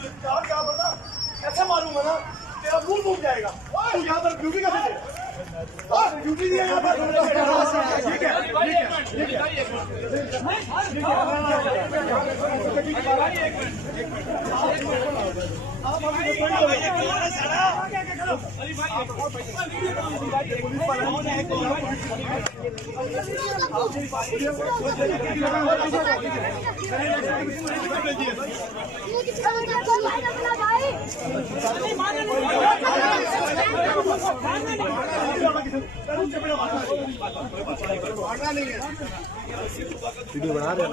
क्या पता कैसे मारूंगा ना तेरा मुंह घूम जाएगा। तू यहाँ पर ड्यूटी कैसे दे ड्यूटी दिया यहाँ पर। ठीक है वीडियो बना रहे हैं।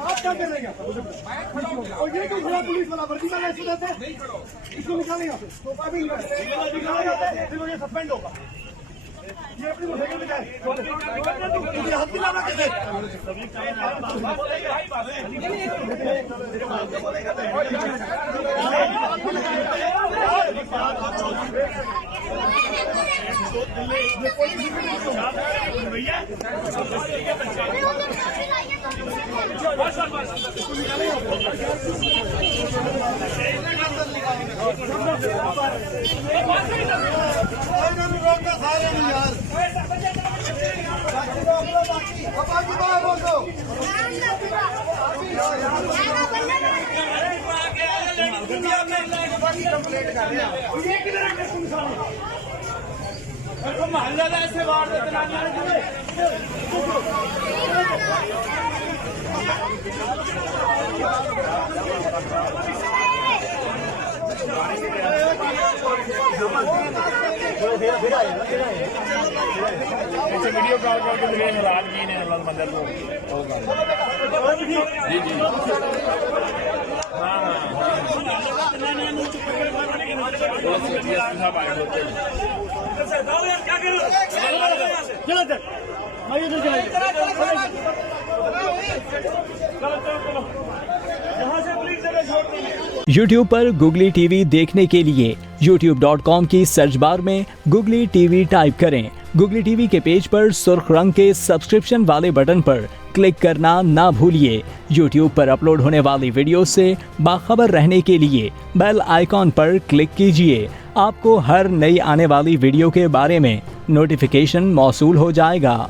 आप क्या कर रहे हैं? और ये क्यों खड़ा पुलिस वाला वर्दी वाला स्टूडेंट है, इसको निकालेगा तो सस्पेंड होगा। ये अपनी मोटरसाइकिल पे जाए हाथ मिलाना कैसे? महल्ला ऐसे बाहर वीडियो कॉल करके मुझे नाराजगी ने मतलब को जी जी हाँ YouTube पर गुगली टीवी देखने के लिए youtube.com की सर्च बार में गुगली टीवी टाइप करें। गुगली टीवी के पेज पर सुर्ख रंग के सब्सक्रिप्शन वाले बटन पर क्लिक करना ना भूलिए। YouTube पर अपलोड होने वाली वीडियो से बाखबर रहने के लिए बेल आइकॉन पर क्लिक कीजिए। आपको हर नई आने वाली वीडियो के बारे में नोटिफिकेशन मौसूल हो जाएगा।